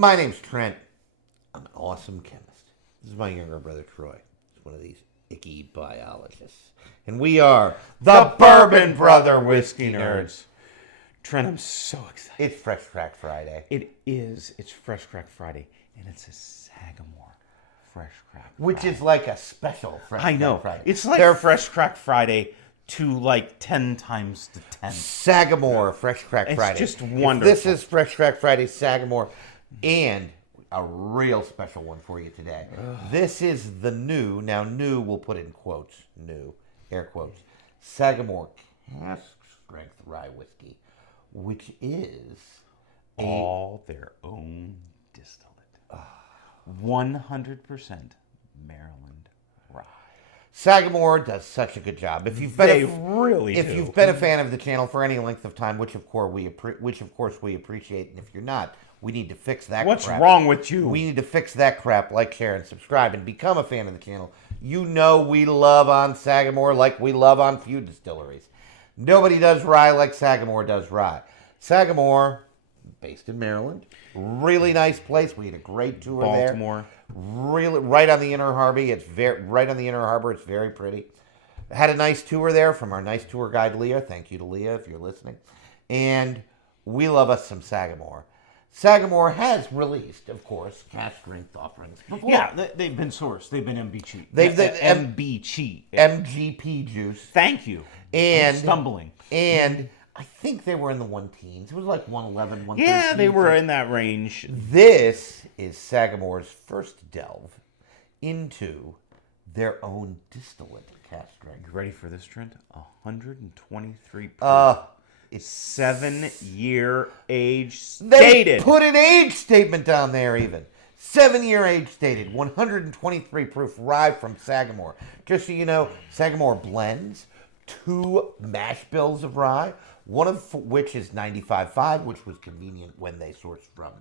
My name's Trent. I'm an awesome chemist. This is my younger brother, Troy. He's one of these icky biologists. And we are the Bourbon Brother Whiskey Nerds. Trent, I'm so excited. It's Fresh Crack Friday. It is. It's Fresh Crack Friday, and it's a Sagamore Fresh Crack Friday. Which is like a special Fresh Crack Friday. It's like Fresh Crack Friday to like 10 times the 10. Sagamore Fresh Crack Friday. It's just wonderful. This is Fresh Crack Friday Sagamore, and a real special one for you today. This is the new, now new we'll put in quotes, new, air quotes, Sagamore cask strength rye whiskey, which is all their own distillate. 100% Maryland Rye. Sagamore does such a good job. If you've been you've been a fan of the channel for any length of time, which of course we appreciate, and if you're not, we need to fix that. What's crap. wrong with you? We need to fix that crap. Like, share, and subscribe, and become a fan of the channel. You know we love on Sagamore like we love on few distilleries. Nobody does rye like Sagamore does rye. Sagamore, based in Maryland, really nice place. We had a great tour there. Baltimore. Really, right on the Inner Harbor. It's very pretty. Had a nice tour there from our nice tour guide Leah. Thank you to Leah if you're listening. And we love us some Sagamore. Sagamore has released, of course, cask strength offerings before. Yeah, they've been sourced. They've been MBG. MGP juice. Thank you. And I'm stumbling. And I think they were in the 1-teens. It was like 111, 113. Yeah, they were in that range. This is Sagamore's first delve into their own distillate cask strength. You ready for this, Trent? 123 proof. It's 7-year age They stated. put an age statement down there even. 7-year age stated. 123 proof rye from Sagamore. Just so you know, Sagamore blends 2 mash bills of rye, one of which is 95.5, which was convenient when they sourced from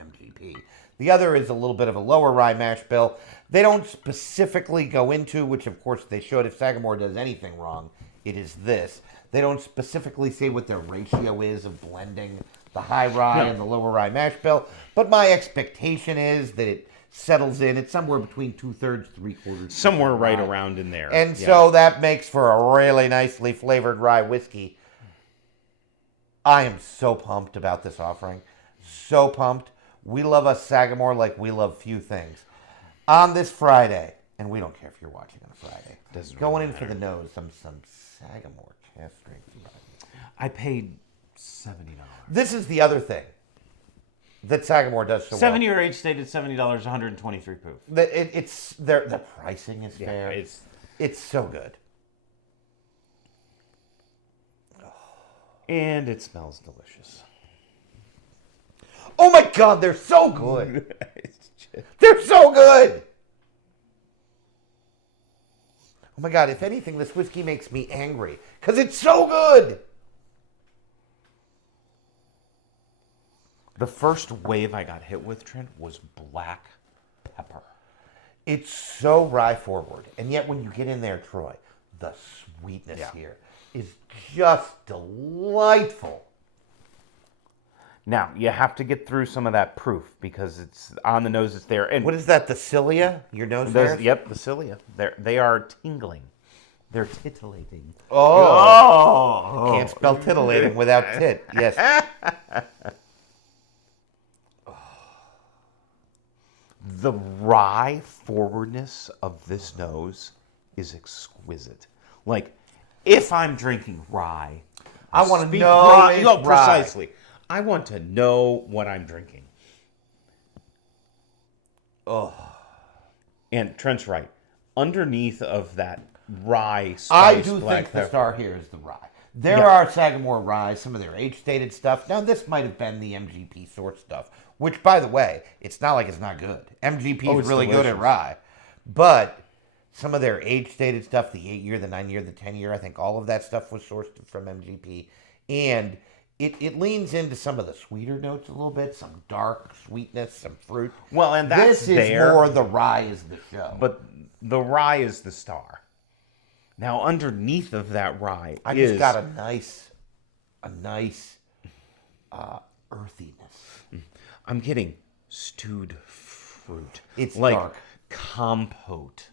MGP. The other is a little bit of a lower rye mash bill. They don't specifically go into, which of course they should. If Sagamore does anything wrong, it is this. They don't specifically say what their ratio is of blending the high rye and the lower rye mash bill. But my expectation is that it settles in. It's somewhere between 2/3, 3/4. Somewhere right around in there. And so that makes for a really nicely flavored rye whiskey. I am so pumped about this offering. So pumped. We love us Sagamore like we love few things. On this Friday, and we don't care if you're watching on a Friday, going in for the nose, some Sagamore cask strength rye. I paid $70. This is the other thing that Sagamore does so well. 7-year age stated $70, 123 proof. It's the pricing is fair. It's so good. And it smells delicious. Oh my God, they're so good. They're so good. Oh my God, if anything, this whiskey makes me angry because it's so good. The first wave I got hit with, Trent, was black pepper. It's so rye forward. And yet when you get in there, Troy, the sweetness here is just delightful. Now, you have to get through some of that proof because it's on the nose, it's there. And what is that, the cilia? Your nose hairs? Yep, the cilia. They are tingling. They're titillating. Oh. Can't spell titillating without tit. Yes. The rye forwardness of this nose is exquisite. Like, if I'm drinking rye, I want to know it's precisely. rye. I want to know what I'm drinking. Oh. And Trent's right. Underneath of that rye spice, I do black think pepper. the star here is the rye. There are Sagamore rye, some of their age-stated stuff. Now, this might have been the MGP source stuff, which, by the way, it's not like it's not good. MGP is really good at rye. But some of their age-stated stuff, the 8-year, the 9-year, the 10-year, I think all of that stuff was sourced from MGP. And it leans into some of the sweeter notes a little bit, some dark sweetness, some fruit. Well, and that's this is more the rye is the show. But the rye is the star. Now, underneath of that rye I just got a nice earthiness. I'm getting stewed fruit. It's like dark. compote.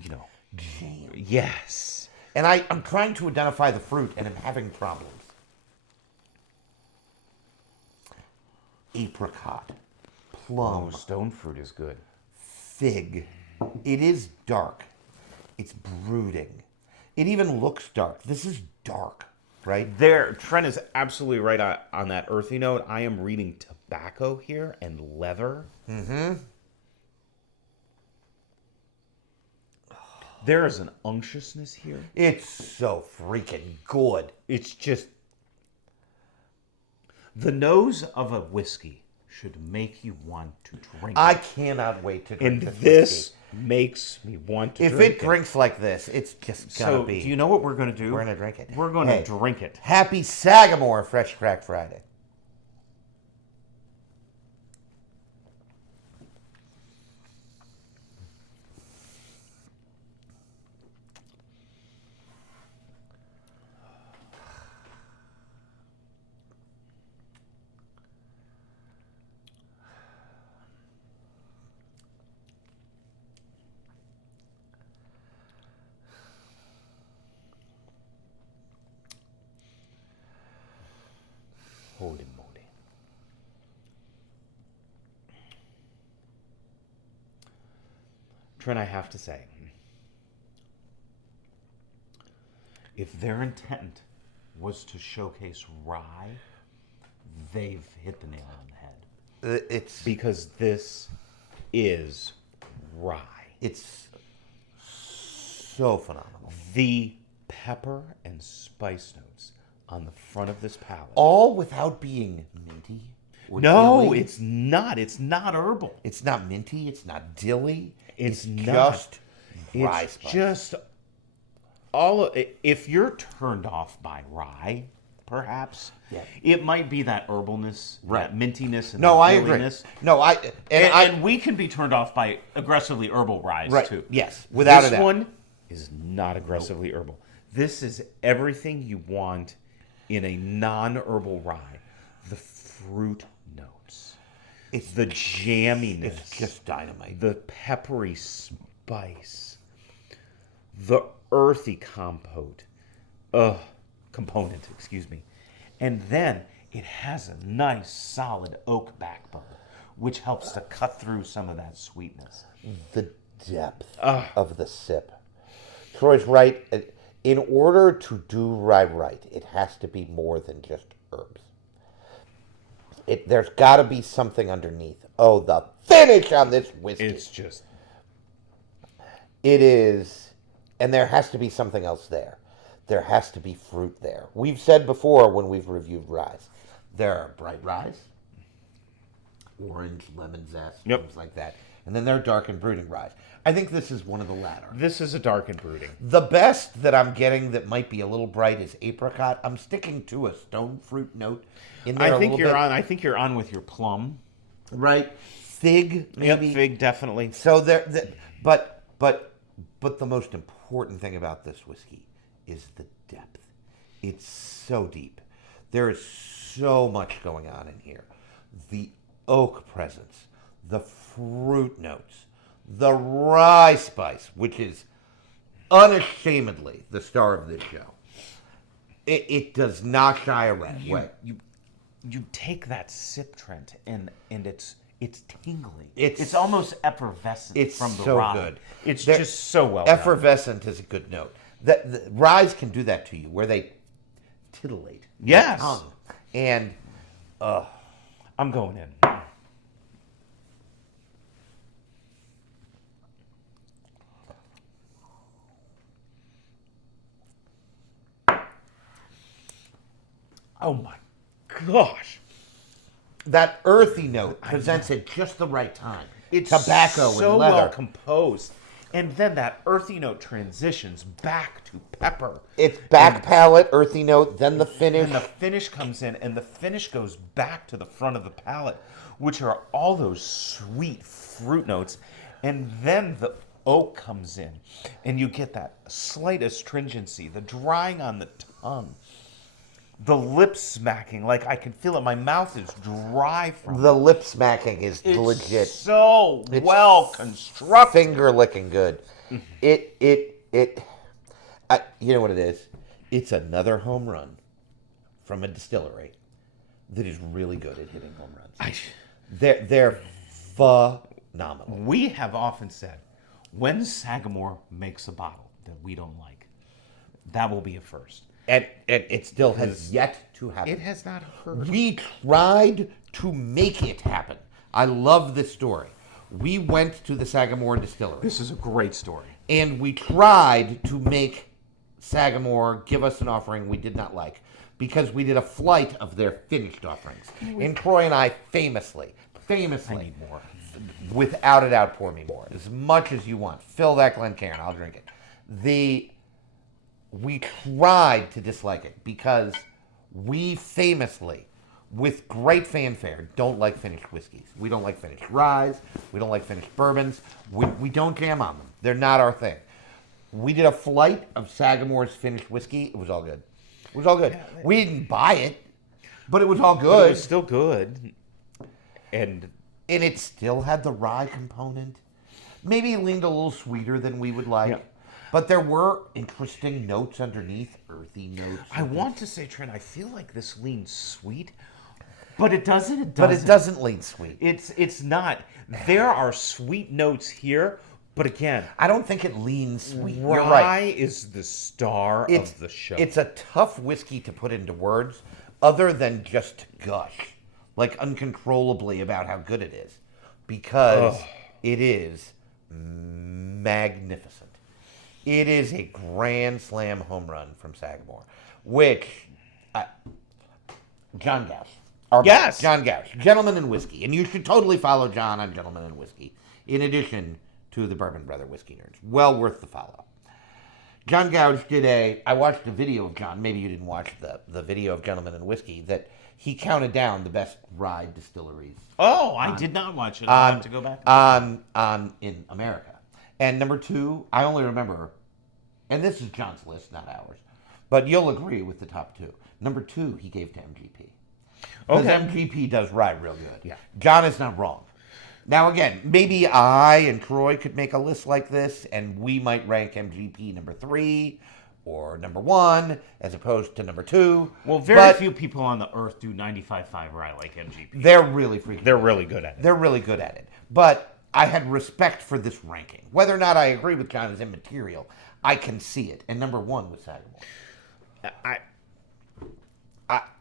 Jam. Yes. And I'm trying to identify the fruit, and I'm having problems. Apricot. Plum. Oh, stone fruit is good. Fig. It is dark. It's brooding. It even looks dark. This is dark, right? Trent is absolutely right on that earthy note. I am reading tobacco here and leather. Mm-hmm. There is an unctuousness here. It's so freaking good. It's just... The nose of a whiskey should make you want to drink I it. cannot wait to drink And this this whiskey. makes me want to If drink it drinks like this, it's just gonna So, be. do you know what we're going to do? We're gonna drink it. We're going Hey, to drink it. Happy Sagamore Fresh Crack Friday. Holy moly. Trent, I have to say, if their intent was to showcase rye, they've hit the nail on the head. It's Because this is rye. it's so phenomenal. The pepper and spice notes on the front of this palate. All without being minty. or No, dilly. it's not. It's not herbal. It's not minty. It's not dilly. It's not. just rye It's spice. just if you're turned off by rye, perhaps Yeah. it might be that herbalness, Right. that mintiness, and No, that I agree. dilliness. No, And we can be turned off by aggressively herbal ryes Right. too. Yes, without this a doubt. one is not aggressively herbal. This is everything you want in a non-herbal rye. The fruit notes, It's the jamminess, It's just dynamite. the peppery spice, the earthy component, excuse me. And then it has a nice solid oak backbone, which helps to cut through some of that sweetness. The depth of the sip. Troy's right. In order to do rye right, it has to be more than just herbs. There's got to be something underneath. Oh, the finish on this whiskey. It's just It is, and there has to be something else there. There has to be fruit there. We've said before when we've reviewed ryes, there are bright ryes, orange, lemon zest, Yep. things like that. And then there are dark and brooding ryes. I think this is one of the latter. this is a dark and brooding. The best that I'm getting that might be a little bright is apricot. I'm sticking to a stone fruit note in there I think a you're little on. I think you're on with your plum. bit. Right? Fig, maybe. Yep, fig definitely. So but the most important thing about this whiskey is the depth. It's so deep. There is so much going on in here. The oak presence, the fruit notes, the rye spice, which is unashamedly the star of this show. It does not shy away. You take that sip, Trent, and it's tingling. It's- It's almost effervescent It's from the so rye. good. It's There- just so well done. Effervescent is a good note. The ryes can do that to you, where they titillate. your Yes. tongue. And I'm going in. Oh my gosh. that earthy note presents at just the right time. It's tobacco so and leather. well composed. And then that earthy note transitions back to pepper. It's back palate, earthy note, then the finish. And the finish comes in, and the finish goes back to the front of the palate, which are all those sweet fruit notes. And then the oak comes in, and you get that slight astringency, the drying on the tongue. the lip smacking, like I can feel it. My mouth is dry from The lip smacking is it. legit. It's so well constructed. Finger licking good. You know what it is? It's another home run from a distillery that is really good at hitting home runs. They're phenomenal. We have often said, when Sagamore makes a bottle that we don't like, that will be a first. And it still has yet to happen. It has not heard. We tried to make it happen. I love this story. We went to the Sagamore distillery. This is a great story. And we tried to make Sagamore give us an offering we did not like because we did a flight of their finished offerings. And Troy and I famously, I need more. without a doubt, pour me more. As much as you want. Fill that Glencairn. I'll drink it. We tried to dislike it because we famously, with great fanfare, don't like finished whiskeys. We don't like finished ryes. We don't like finished bourbons. We don't jam on them. They're not our thing. We did a flight of Sagamore's finished whiskey. It was all good. It was all good. We didn't buy it, but it was all But good. it was still good. And it still had the rye component. Maybe it leaned a little sweeter than we would like. Yeah. But there were interesting notes underneath, earthy notes. I want to say, Trent, I feel like this leans sweet, but it doesn't. But it doesn't lean sweet. It's not. There are sweet notes here, but again, I don't think it leans sweet. rye You're right. is the star of the show. It's a tough whiskey to put into words other than just gush, like uncontrollably about how good it is, because it is magnificent. It is a grand slam home run from Sagamore, which John Gauss. Yes. John Gauss, Gentleman in Whiskey. And you should totally follow John on Gentleman in Whiskey, in addition to the Bourbon Brother Whiskey Nerds. Well worth the follow. John Gauss I watched a video of John, maybe you didn't watch the video of Gentleman in Whiskey, that he counted down the best rye distilleries. Oh, I did not watch it. I'll have to go back. In America. And number 2, I only remember, and this is John's list, not ours, but you'll agree with the top 2. Number 2, he gave to MGP. Because MGP does rye real good. Yeah. John is not wrong. Now, again, maybe I and Troy could make a list like this, and we might rank MGP number 3 or number 1 as opposed to number 2. Well, very few people on the earth do 95.5 rye like MGP. They're really freaking They're really good at it. They're really good at it. But I had respect for this ranking. Whether or not I agree with John is immaterial. I can see it. And number 1 was Sagamore.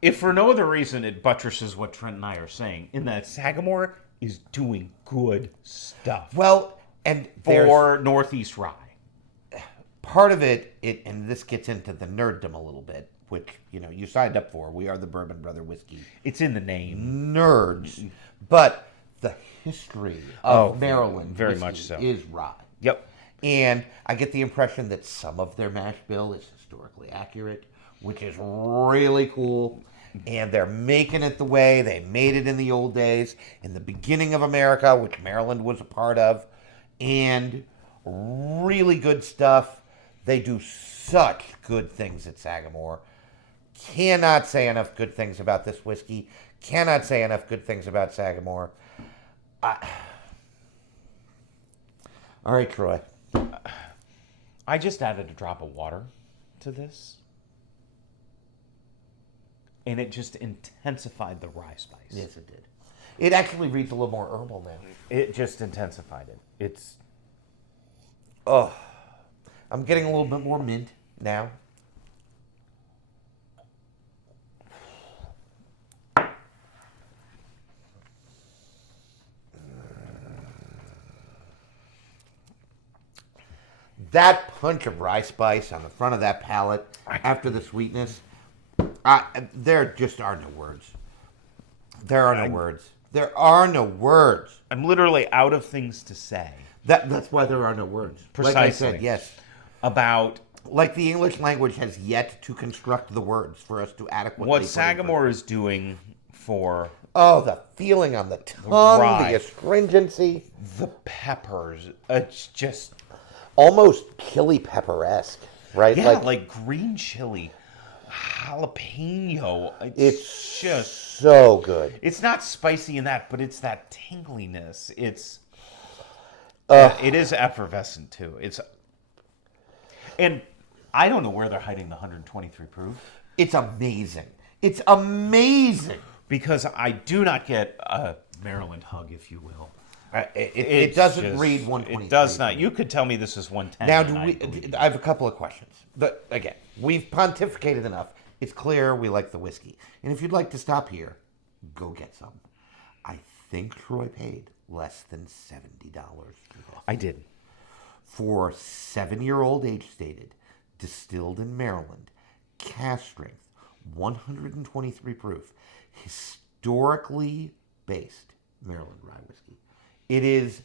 If for no other reason, it buttresses what Trent and I are saying, in that Sagamore is doing good stuff. Well, and for Northeast Rye. Part of it, and this gets into the nerddom a little bit, which, you signed up for. We are the Bourbon Brother Whiskey It's in the name. nerds. But the history of Maryland very whiskey much so. is rye. Yep. And I get the impression that some of their mash bill is historically accurate, which is really cool. And they're making it the way they made it in the old days, in the beginning of America, which Maryland was a part of. And really good stuff. They do such good things at Sagamore. Cannot say enough good things about this whiskey. Cannot say enough good things about Sagamore. All right, Troy. I just added a drop of water to this. And it just intensified the rye spice. Yes, it did. It actually reads a little more herbal now. It just intensified it. It's... Oh, I'm getting a little bit more mint now. That punch of rye spice on the front of that palate after the sweetness, there just are no words. There are no words. There are no words. I'm literally out of things to say. That's why there are no words. Precisely. Like I said, yes. About... Like the English language has yet to construct the words for us to adequately... what Sagamore is doing for... Oh, the feeling on the tongue, rye. the astringency. The peppers. It's just... Almost chili pepper-esque, right? Yeah, like green chili. jalapeno. It's just so good. It's not spicy in that, but it's that tingliness. It is effervescent too. And I don't know where they're hiding the 123 proof. It's amazing. It's amazing. Because I do not get a Maryland hug, if you will. It doesn't read 123. It does not. You could tell me this is 110. Now, I have a couple of questions. But again, we've pontificated enough. It's clear we like the whiskey. And if you'd like to stop here, go get some. I think Troy paid less than $70 for this. I did. For 7-year-old age stated, distilled in Maryland, cask strength, 123 proof, historically based Maryland Rye whiskey. It is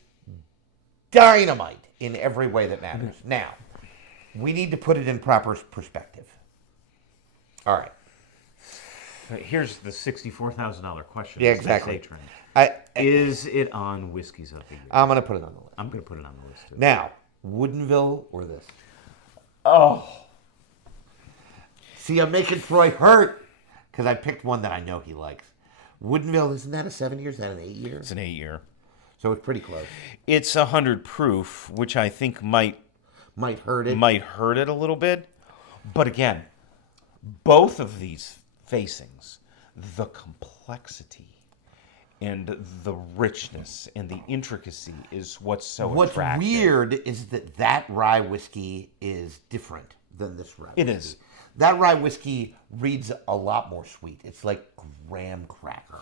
dynamite in every way that matters. Now, we need to put it in proper perspective. All right. Here's the $64,000 question. Yeah, exactly. Is it on Whiskeys of the Year? I'm going to put it on the list. I'm going to put it on the list too. Now, Woodinville or this? Oh. See, I'm making Troy hurt because I picked one that I know he likes. Woodinville, isn't that a 7 year? Is that an 8 year? It's an 8 year. So it's pretty close. It's 100 proof, which I think might hurt it. Might hurt it a little bit. But again, both of these facings, the complexity and the richness and the intricacy is what's so attractive. What's weird is that rye whiskey is different than this rye whiskey. It is. That rye whiskey reads a lot more sweet. It's like graham cracker,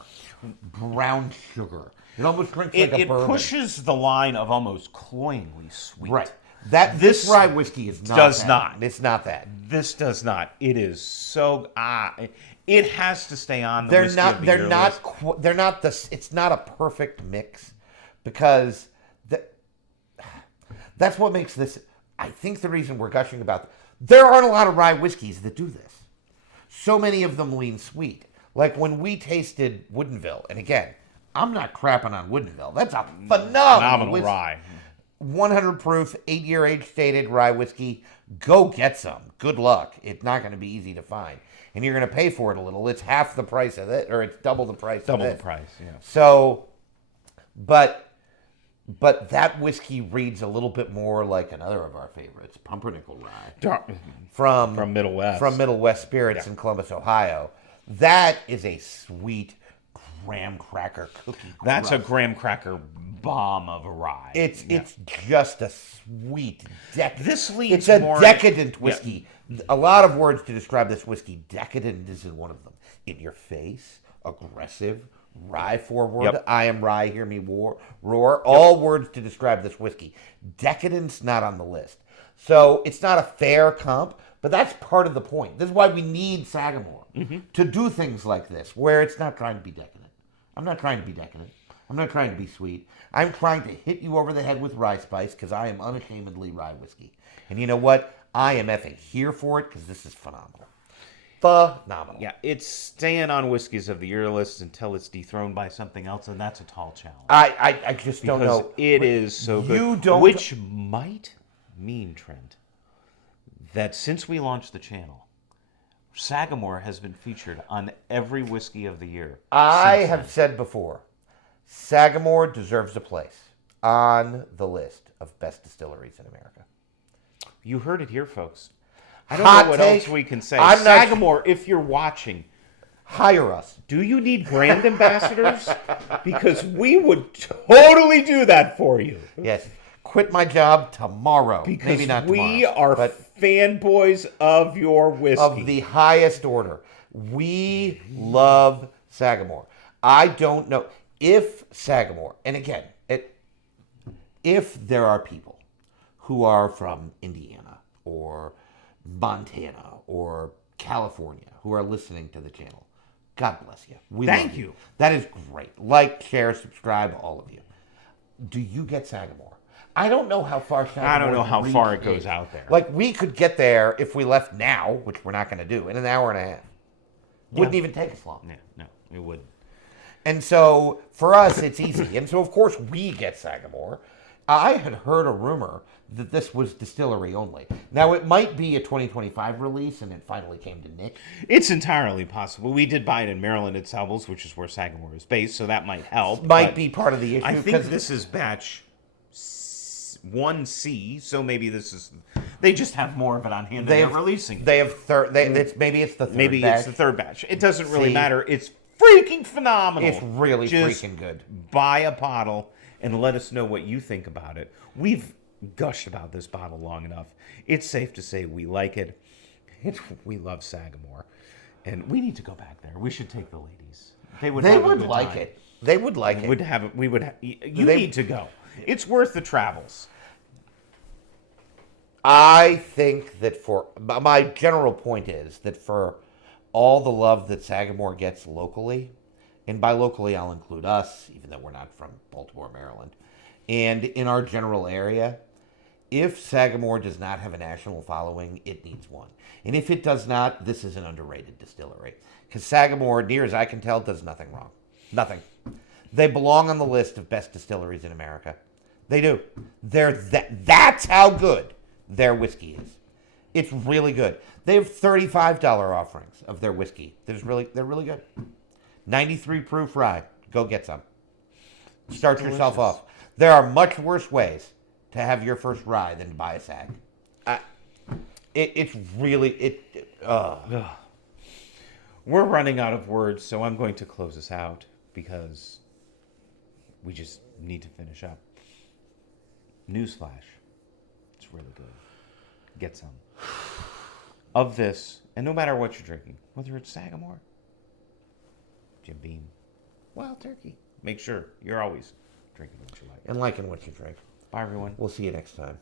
brown sugar. It almost drinks like a bourbon. It pushes the line of almost cloyingly sweet. Right. This rye whiskey is not does that. not. It's not that. This does not. It is so it has to stay on the It's not a perfect mix because that's what makes this. I think the reason we're gushing about there aren't a lot of rye whiskeys that do this. So many of them lean sweet. Like when we tasted Woodinville, and again, I'm not crapping on Woodinville. That's a phenomenal whiskey. Rye. 100 proof, 8 year age stated rye whiskey. Go get some. Good luck. It's not going to be easy to find. And you're going to pay for it a little. It's half the price of it, or it's double the price Double of it. the price, yeah. So, but that whiskey reads a little bit more like another of our favorites, Pumpernickel Rye. From Middle West. From Middle West Spirits in Columbus, Ohio. That is a sweet graham cracker cookie. That's a graham cracker bomb of a rye. It's just a sweet This leads It's a more decadent whiskey. Yeah. A lot of words to describe this whiskey. Decadent isn't one of them. In your face, aggressive, rye forward. Yep. I am rye, hear me roar. All words to describe this whiskey. Decadence not on the list. So it's not a fair comp, but that's part of the point. This is why we need Sagamore to do things like this, where it's not trying to be decadent. I'm not trying to be decadent. I'm not trying to be sweet. I'm trying to hit you over the head with rye spice because I am unashamedly rye whiskey. And you know what? I am effing here for it because this is phenomenal. Phenomenal. Yeah, it's staying on Whiskeys of the Year list until it's dethroned by something else, and that's a tall challenge. I just don't know. Because it is so good. You don't... Which might mean, Trent, that since we launched the channel, Sagamore has been featured on every Whiskey of the Year. I have said before, Sagamore deserves a place on the list of best distilleries in America. You heard it here, folks. I don't know what else we can say. Sagamore, if you're watching, hire us. Do you need brand ambassadors? Because we would totally do that for you. Yes. Quit my job tomorrow. Because maybe not tomorrow, we are fanboys of your whiskey. Of the highest order. We love Sagamore. I don't know if Sagamore, and again, if there are people who are from Indiana or Montana or California who are listening to the channel, God bless you. Thank you. That is great. Like, share, subscribe, all of you. Do you get Sagamore? I don't know how far Sagamore I don't know how far it goes out there. Like, we could get there if we left now, which we're not going to do, in an hour and a half. Wouldn't even take us long. Yeah, no, it wouldn't. And so, for us, it's easy. And so, of course, we get Sagamore. I had heard a rumor that this was distillery only. Now, it might be a 2025 release, and it finally came to Nick. It's entirely possible. We did buy it in Maryland at Sagamore, which is where Sagamore is based, so that might help. Might be part of the issue. I think this is batch 1C, so maybe this is... They just have more of it on hand and they're releasing. They have maybe it's the third Maybe batch. it's the third batch. It doesn't really matter. It's freaking phenomenal. It's really just freaking good. Buy a bottle and let us know what you think about it. We've gushed about this bottle long enough. It's safe to say we like it. We love Sagamore. And we need to go back there. We should take the ladies. They would like it. They would like it. You need to go. It's worth the travels. I think that my general point is that for all the love that Sagamore gets locally, and by locally I'll include us, even though we're not from Baltimore, Maryland, and in our general area, if Sagamore does not have a national following, it needs one. And if it does not, this is an underrated distillery. Because Sagamore, near as I can tell, does nothing wrong. Nothing. They belong on the list of best distilleries in America. They do. That's how good their whiskey is. It's really good. They have $35 offerings of their whiskey. They're really good. 93 proof rye. Go get some. Start yourself off. There are much worse ways to have your first rye than to buy a Sag. It's really... We're running out of words, so I'm going to close us out because we just need to finish up. Newsflash. It's really good. Get some. Of this, and no matter what you're drinking, whether it's Sagamore, Jim Beam, Wild Turkey, make sure you're always drinking what you like. And liking what you drink. Bye, everyone. We'll see you next time.